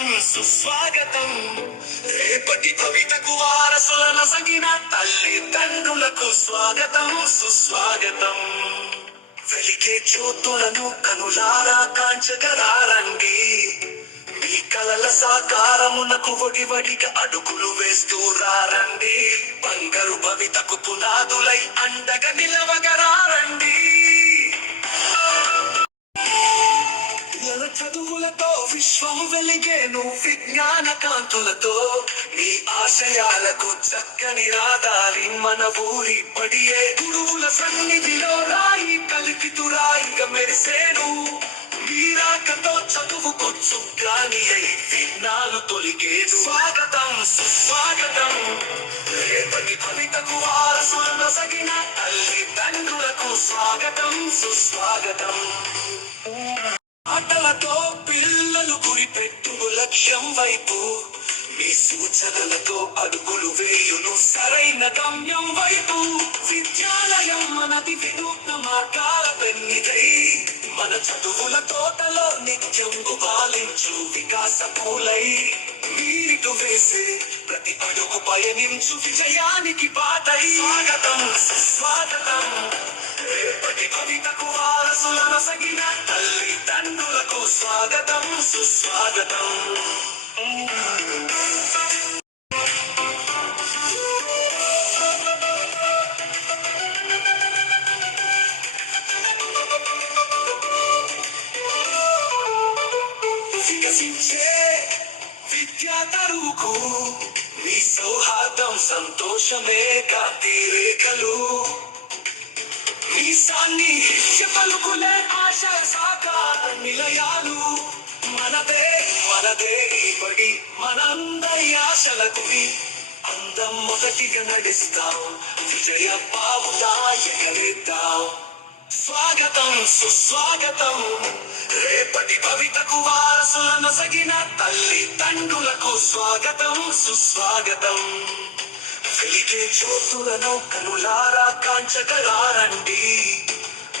స్వాగతం సుస్వాగతం. రేపటి భవితకు వారసులను సగిన తల్లిదండ్రులకు స్వాగతం సుస్వాగతం. వెలిగే జ్యోతులను కనులారా కాంచగరారండి. మీ కలల సాకారమునకు వడివడిగా అడుగులు వేస్తూ రారండి. బంగారు భవితకు పునాదులై అండగా నిలవగరారండి. చదువులతో విశ్వం వెలిగేను విజ్ఞాన కాంతులతో. నీ ఆశయాలకు చక్కని రాదారి మన ఊరి పడియే. గురువుల సన్నిధిలో రాయి కలిపితురాయిగా మెరిసేను. వీరాకతో చదువుకొచ్చు గాని అయి విఘ్నాలు తొలిగేను. స్వాగతం సుస్వాగతం. రేపటి భవితకు వారసులను సగిన తల్లిదండ్రులకు స్వాగతం సుస్వాగతం. ఆటలతో పిల్లలు గురిపెట్టు లక్ష్యం వైపు. మీ సూచనలతో అడుగులు వేయును సరైన గమ్యం వైపు. విద్యాలయం మనది వినూత్న మార్గాల పెన్నిదై. మన చదువుల తోటలో నిత్యం గుబాలించు వికాస పూలై. మీరిటు వేసే ప్రతి అడుగు పయనించు విజయానికి బాటై. స్వాగతం సుస్వాగతం. రేపటి భవితకు వారసులను సగిన తల్లిదండ్రులకు స్వాగతం సుస్వాగతం. వికసించే విద్యా తరువుకు మీ సౌహార్దం సంతోషమే కాంతి రేఖలు. మీ సాన్నిహిత్య పలుకులే ఆశ సాకార నిలయాలు. మనదే మనదే ఈ బడి మనందరి ఆశలకు. అందం మొదటిగా నడిస్తాం విజయ బావులా ఎగరేద్దాం. స్వాగతం సుస్వాగతం. రేపటి భవితకు వారసులను సగిన తల్లిదండ్రులకు స్వాగతం సుస్వాగతం. వెలిగే జ్యోతులను కనులారా కాంచగరారండి.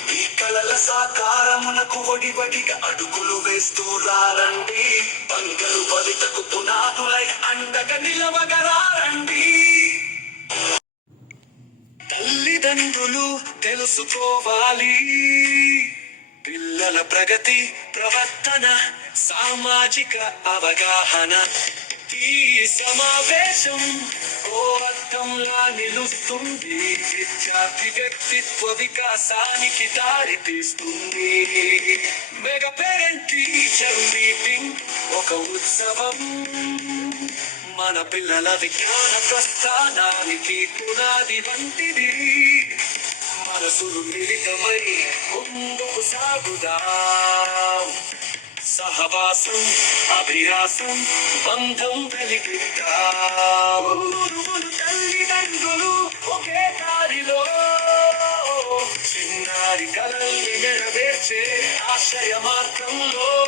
మీ కలల సాకారమునకు వడివడిగా అడుగులు వేస్తూ రారండి. బంగారు భవితకు పునాదులై అండగా నిలవగరారండి. తల్లిదండ్రులు తెలుసుకోవాలి పిల్లల ప్రగతి ప్రవర్తన సామాజిక అవగాహన. ఈ సమావేశం ఓ అర్థంలా నిలుస్తుంది. విద్యార్థి వ్యక్తిత్వ వికాసానికి దారి తీస్తుంది. మెగా పేరెంట్ టీచర్ మీటింగ్ ఒక ఉత్సవం. మన పిల్లల విజ్ఞాన ప్రస్థానానికి పునాది వంటిది. మనసులు మిళితమై ముందుకు సాగుదాం. సహవాసం అభియాసం బంధం కలిగిద్దాం. గురువులు తల్లిదండ్రులు ఒకే దారిలో. చిన్నారి కలల్ని నెరవేర్చే ఆశయ మార్గంలో.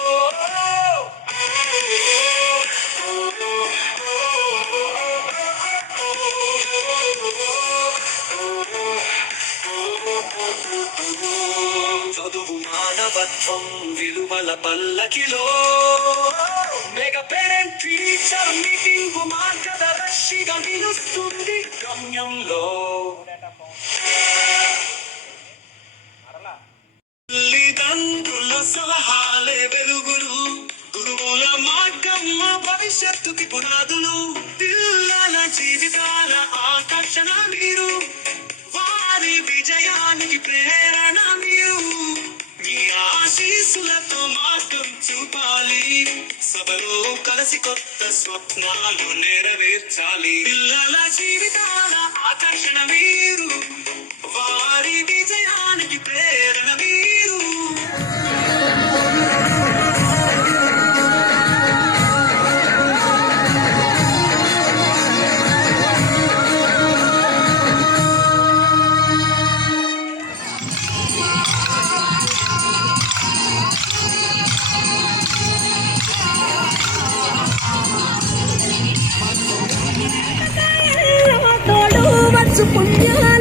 చదువు మానవత్వం విలువల పల్లకిలో. మెగా పేరెంట్ టీచర్ మీటింగ్ మార్గదర్శిగా నిలుస్తుంది గమ్యంలో. తల్లిదండ్రుల సలహాలే వెలుగులు. గురువుల మార్గం మా భవిష్యత్తుకి పునాదులు. పిల్లల జీవితాల ఆకర్షణ మీరు. వారి విజయానికి ప్రేరణ మీరు. మీ ఆశీస్సులతో మార్గం చూపాలి. సభలో కలిసి కొత్త స్వప్నాలు నెరవేర్చాలి. పిల్లల జీవితాల ఆకర్షణ మీరు. వారి విజయానికి ప్రేరణ మీరు. పుణ్య